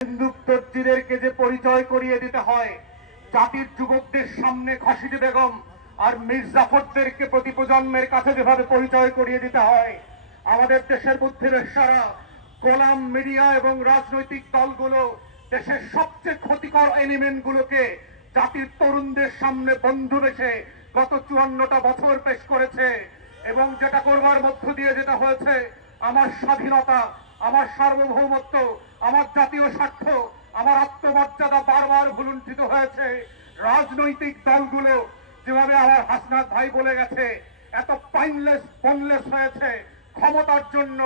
হিন্দুত্বজ্জীদেরকে যে পরিচয় করিয়ে দিতে হয়, জাতির যুবকদের সামনে খাসিদা বেগম আর মীর জাফরদেরকে প্রতি প্রজন্মের কাছে যেভাবে পরিচয় করিয়ে দিতে হয়, আমাদের দেশের বুদ্ধিবেশারা, গোলাম মিডিয়া এবং রাজনৈতিক দলগুলো দেশের সবচেয়ে ক্ষতিকর এলিমেন্ট গুলোকে জাতির তরুণদের সামনে বন্ধু বেশে গত 54টা বছর পেশ করেছে। এবং যেটা করবার মধ্য দিয়ে যেটা হয়েছে, আমার স্বাধীনতা, আমার সার্বভৌমত্ব, আমার জাতীয় স্বার্থ, আমার আত্মমর্যাদা বারবার ভুলুণ্ঠিত হয়েছে। রাজনৈতিক দলগুলো যেভাবে আমার হাসনাত ভাই বলে গেছে, এত পাইনলেস বনলেস হয়েছে ক্ষমতার জন্য।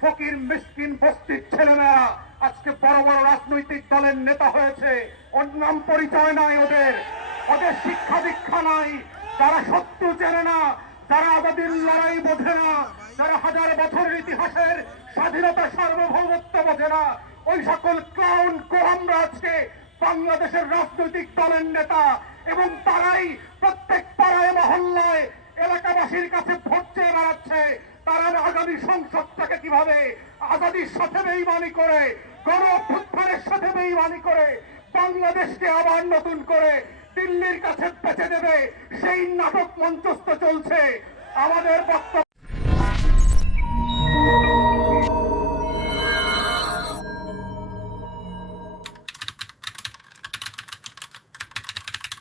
ফকির মিসকিন বস্তির ছেলেমেয়েরা আজকে বড় বড় রাজনৈতিক দলের নেতা হয়েছে। ওর নাম পরিচয় নাই, ওদের শিক্ষা দীক্ষা নাই, যারা সত্য চেনে না, যারা আজাদির লড়াই বোঝে না, যারা হাজার বছরের ইতিহাসের স্বাধীনতা সার্বভৌমত্ব বোঝে না, ওই সকল ক্লাউন কোরামরা আজকে বাংলাদেশের রাজনৈতিক দলের নেতা। এবং তারাই প্রত্যেক পাড়ায় মহল্লায় এলাকাবাসীর কাছে ভোট চেয়ে বেড়াচ্ছে। তারা আগামী সংসদটাকে কিভাবে আজাদির সাথে বেইমানি করে, গণ অভ্যুত্থানের সাথে বেইমানি করে বাংলাদেশকে আবার নতুন করে দিল্লির কাছে বেঁচে দেবে, সেই নাটক মঞ্চস্থ চলছে। আমাদের বক্তব্য